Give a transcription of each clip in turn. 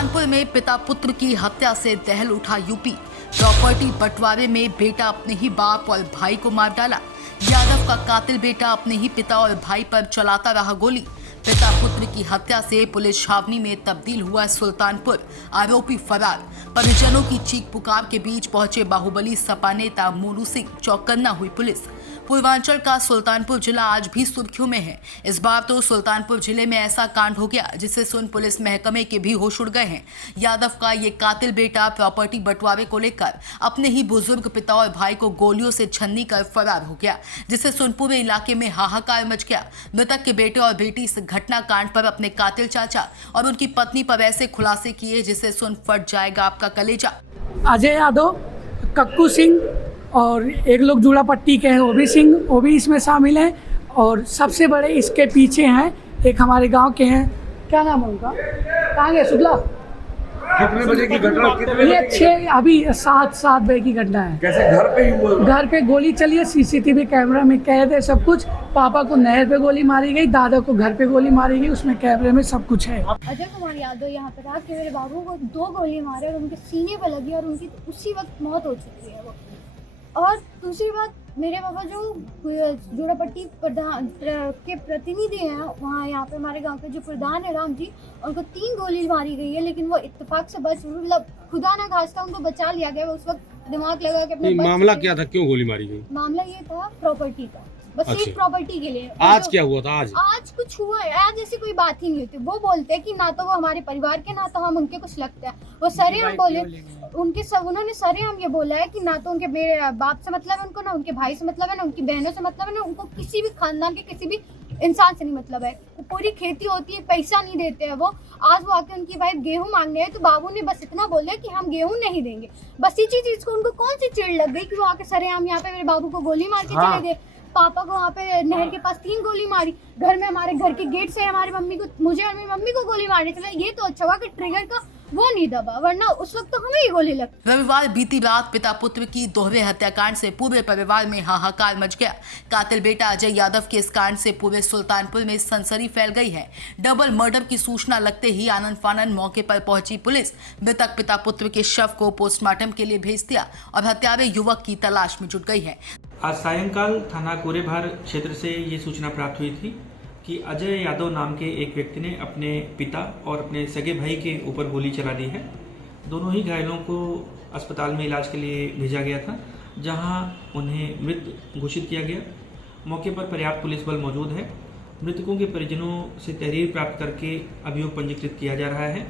सुल्तानपुर में पिता पुत्र की हत्या से दहल उठा यूपी। प्रॉपर्टी बंटवारे में बेटा अपने ही बाप और भाई को मार डाला। यादव का कातिल बेटा अपने ही पिता और भाई पर चलाता रहा गोली। पिता पुत्र की हत्या से पुलिस छावनी में तब्दील हुआ सुल्तानपुर। आरोपी फरार। परिजनों की चीख पुकार के बीच पहुंचे बाहुबली सपा नेता मोनू सिंह। चौकन्ना हुई पुलिस। पूर्वांचल का सुल्तानपुर जिला आज भी सुर्खियों में है। इस बार तो सुल्तानपुर जिले में ऐसा कांड हो गया जिसे सुन पुलिस महकमे के भी होश उड़ गए हैं। यादव का ये कातिल बेटा प्रॉपर्टी बंटवारे को लेकर अपने ही बुजुर्ग पिता और भाई को गोलियों से छन्नी कर फरार हो गया, जिससे सुन पूरे इलाके में हाहाकार मच गया। मृतक के बेटे और बेटी इस घटना कांड पर अपने कातिल चाचा और उनकी पत्नी पर ऐसे खुलासे किए जिससे सुन फट जाएगा आपका कलेजा। अजय यादव, कक्कू सिंह और एक लोग जुड़ा पट्टी के हैं ओबी सिंह, वो भी इसमें शामिल हैं। और सबसे बड़े इसके पीछे हैं एक हमारे गांव के हैं, क्या नाम है उनका, कहाँ गए शुक्ला? कितने बजे की घटना? ये 7 बजे की घटना है। कैसे घर पे ही हुआ? घर पे गोली चली है, सीसीटीवी कैमरा में कैद है सब कुछ। पापा को नहर पे गोली मारी गई, दादा को घर पे गोली मारी गई, उसमें कैमरे में सब कुछ है। अजय कुमार यादव यहाँ पे रहा कि मेरे बाबू को 2 गोली मारे और उनके सीने पे लगी और उनकी उसी वक्त मौत हो चुकी है वो। और दूसरी बात, मेरे बाबा जो जोड़ापट्टी प्रधान के प्रतिनिधि हैं, वहाँ यहाँ पे हमारे गांव के जो प्रधान है राम जी, उनको 3 गोली मारी गई है, लेकिन वो इत्तेफाक से बच, मतलब खुदा ना खास्ता उनको बचा लिया गया। उस वक्त दिमाग लगा के अपने मामला क्या था, क्यों गोली मारी गई? मामला ये था प्रॉपर्टी का, बस एक प्रॉपर्टी के लिए। आज क्या हुआ था? आज कुछ हुआ है, आज ऐसी कोई बात ही नहीं होती। वो बोलते हैं कि ना तो वो हमारे परिवार के, ना तो हम उनके कुछ लगते हैं। वो सरे हम बोले उनके सब, उन्होंने सरे हम ये बोला है कि ना तो उनके मेरे बाप से मतलब है उनको, ना उनके भाई से मतलब है, ना उनकी बहनों से मतलब है, ना उनको किसी भी खानदान के किसी भी इंसान से नहीं मतलब है। पूरी खेती होती है, पैसा नहीं देते हैं वो। आज वो आके उनकी वाइफ गेहूं मांगने है तो बाबू ने बस इतना बोला कि हम गेहूं नहीं देंगे। बस इसी चीज को उनको कौन सी चिढ़ लग गई कि वो आके सरे हम यहाँ पे मेरे बाबू को गोली मार के चले गए। पापा को वहाँ पे नहर के पास 3 गोली मारी। घर में हमारे घर के गेट से हमारी मम्मी को, मुझे और मेरी मम्मी को गोली मारने चला। ये तो अच्छा हुआ कि ट्रिगर का वो नहीं दबा, वरना उस वक्त तो हमें ही गोली लगती। रविवार बीती रात पिता पुत्र की दोहरे हत्याकांड से पूरे परिवार में हाहाकार मच गया। कातिल बेटा अजय यादव के इस कांड से पूरे सुल्तानपुर में सनसनी फैल गई है। डबल मर्डर की सूचना लगते ही आनन फानन मौके पर पहुंची पुलिस। मृतक पिता पुत्र के शव को पोस्टमार्टम के लिए भेज दिया और हत्यारे युवक की तलाश में जुट गई है। आज सायंकाल थाना कोरेभार क्षेत्र से ये सूचना प्राप्त हुई थी कि अजय यादव नाम के एक व्यक्ति ने अपने पिता और अपने सगे भाई के ऊपर गोली चला दी है। दोनों ही घायलों को अस्पताल में इलाज के लिए भेजा गया था, जहां उन्हें मृत घोषित किया गया। मौके पर पर्याप्त पुलिस बल मौजूद है। मृतकों के परिजनों से तहरीर प्राप्त करके अभियोग पंजीकृत किया जा रहा है।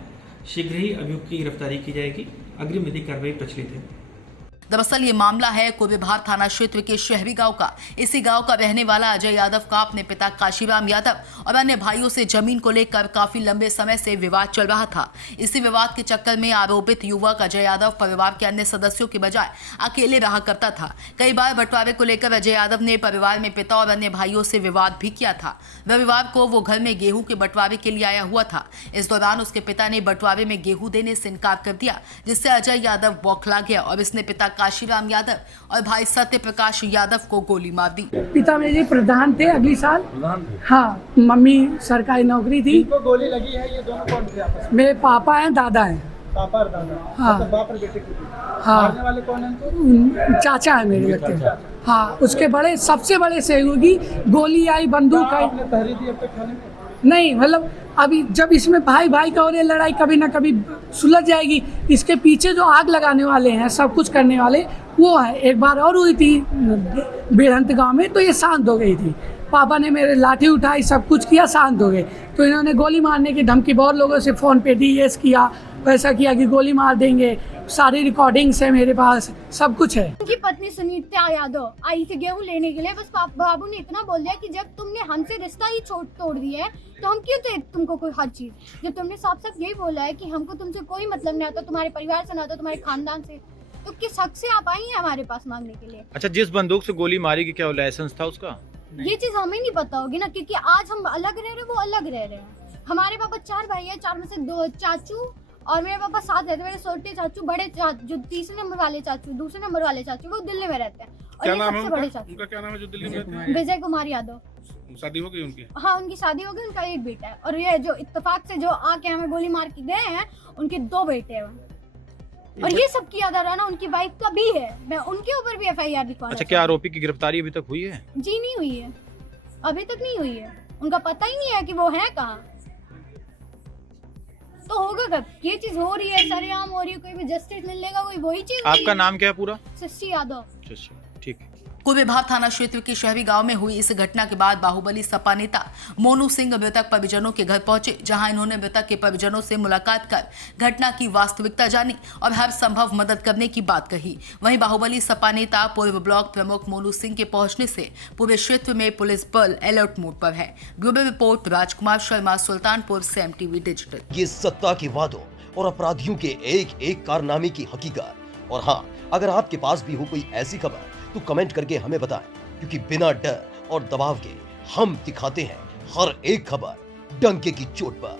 शीघ्र ही अभियुक्त की गिरफ्तारी की जाएगी। अग्रिम विधिक कार्रवाई प्रचलित है। दरअसल ये मामला है कोरेभार थाना क्षेत्र के शहरी गांव का। इसी गांव का रहने वाला अजय यादव का अपने पिता काशीराम यादव और अन्य भाइयों से जमीन को लेकर काफी लंबे समय से विवाद चल रहा था। इसी विवाद के चक्कर में आरोपित युवक अजय यादव परिवार के अन्य सदस्यों के बजाय अकेले रहा करता था। कई बार बंटवारे को लेकर अजय यादव ने परिवार में पिता और अन्य भाइयों से विवाद भी किया था। रविवार को वो घर में गेहूं के बंटवारे के लिए आया हुआ था। इस दौरान उसके पिता ने बंटवारे में गेहूं देने से इनकार कर दिया, जिससे अजय यादव बौखला गया और इसने पिता काशीराम यादव और भाई सत्य प्रकाश यादव को गोली मार दी। पिता मेरे प्रधान थे अगली साल। हाँ, मम्मी सरकारी नौकरी थी। इनको गोली लगी है, ये दोनों कौन थे आपस में? मेरे पापा हैं, दादा हैं। पापा और दादा? हाँ। मतलब बाप और बेटे की? हाँ। मारने वाले कौन हैं? चाचा है मेरे बेटे। हाँ, उसके बड़े सबसे बड़े सहयोगी। गोली आई, बंदूक आई। आपने तहरीर दी अब तक थाने में? नहीं, मतलब अभी जब इसमें भाई भाई का हो रही लड़ाई, कभी ना कभी सुलझ जाएगी। इसके पीछे जो आग लगाने वाले हैं, सब कुछ करने वाले वो है। एक बार और हुई थी बेरंत गांव में, तो ये शांत हो गई थी। पापा ने मेरे लाठी उठाई, सब कुछ किया, शांत हो गए। तो इन्होंने गोली मारने की धमकी बहुत लोगों से फ़ोन पे दी, यस किया, वैसा किया कि गोली मार देंगे। सारी रिकॉर्डिंग्स है मेरे पास, सब कुछ है। उनकी पत्नी सुनीता यादव आई थी गेहूं लेने के लिए। बस बाबू ने इतना बोल दिया कि जब तुमने हमसे रिश्ता ही तोड़ दिया है तो हम क्यों तो तुमको कोई हर चीज, जब तुमने साफ साफ यही बोला है कि हमको तुमसे कोई मतलब नहीं आता, तुम्हारे परिवार से ना आता, तुम्हारे खानदान से, तो किस हक से आप आई हैं हमारे पास मांगने के लिए? अच्छा, जिस बंदूक से गोली मारी गई, क्या वो लाइसेंस था उसका? ये चीज हमें नहीं पता होगी ना, क्योंकि आज हम अलग रह रहे, वो अलग रह रहे हैं। हमारे पापा 4 भाई है, 4 में से 2 चाचू और मेरे पापा साथ रहते। मेरे छोटे चाचू, बड़े चाचू, जो तीसरे नंबर वाले चाचू, दूसरे नंबर वाले चाचू, वो दिल्ली में रहते हैं। और क्या ये नाम है सबसे बड़े चाचू? उनका क्या नाम है जो दिल्ली में रहते हैं? विजय कुमार यादव। शादी हो गई उनकी? हाँ, उनकी शादी हो गई, उनका एक बेटा है। और ये जो इत्तेफाक से जो आके हमें गोली मार के गए हैं, उनके 2 बेटे हैं। और ये सब किया जा रहा है ना, उनकी वाइफ का भी है। मैं उनके ऊपर भी FIR लिखवाना। अच्छा, क्या आरोपी की गिरफ्तारी अभी तक हुई है? जी नहीं हुई है, अभी तक नहीं हुई है। उनका पता ही नहीं है कि वो है कहाँ। तो होगा कब? ये चीज हो रही है, सरेआम हो रही है, कोई भी जस्टिस मिलेगा, कोई वही चीज। आपका नाम क्या है पूरा? सृष्टि यादव। ठीक है। कुलविभाग थाना क्षेत्र के शहरी गांव में हुई इस घटना के बाद बाहुबली सपा नेता मोनू सिंह मृतक परिजनों के घर पहुंचे, जहां इन्होंने मृतक के परिजनों से मुलाकात कर घटना की वास्तविकता जानी और हर संभव मदद करने की बात कही। वहीं बाहुबली सपा नेता पूर्व ब्लॉक प्रमुख मोनू सिंह के पहुंचने से पूरे क्षेत्र में पुलिस बल अलर्ट मोड पर है। ब्यूरो रिपोर्ट राजकुमार शर्मा, सुल्तानपुर से MTV डिजिटल। ये सत्ता के वादों और अपराधियों के एक एक कारनामे की हकीकत। और हाँ, अगर आपके पास भी हो कोई ऐसी खबर तो कमेंट करके हमें बताएं, क्योंकि बिना डर और दबाव के हम दिखाते हैं हर एक खबर डंके की चोट पर।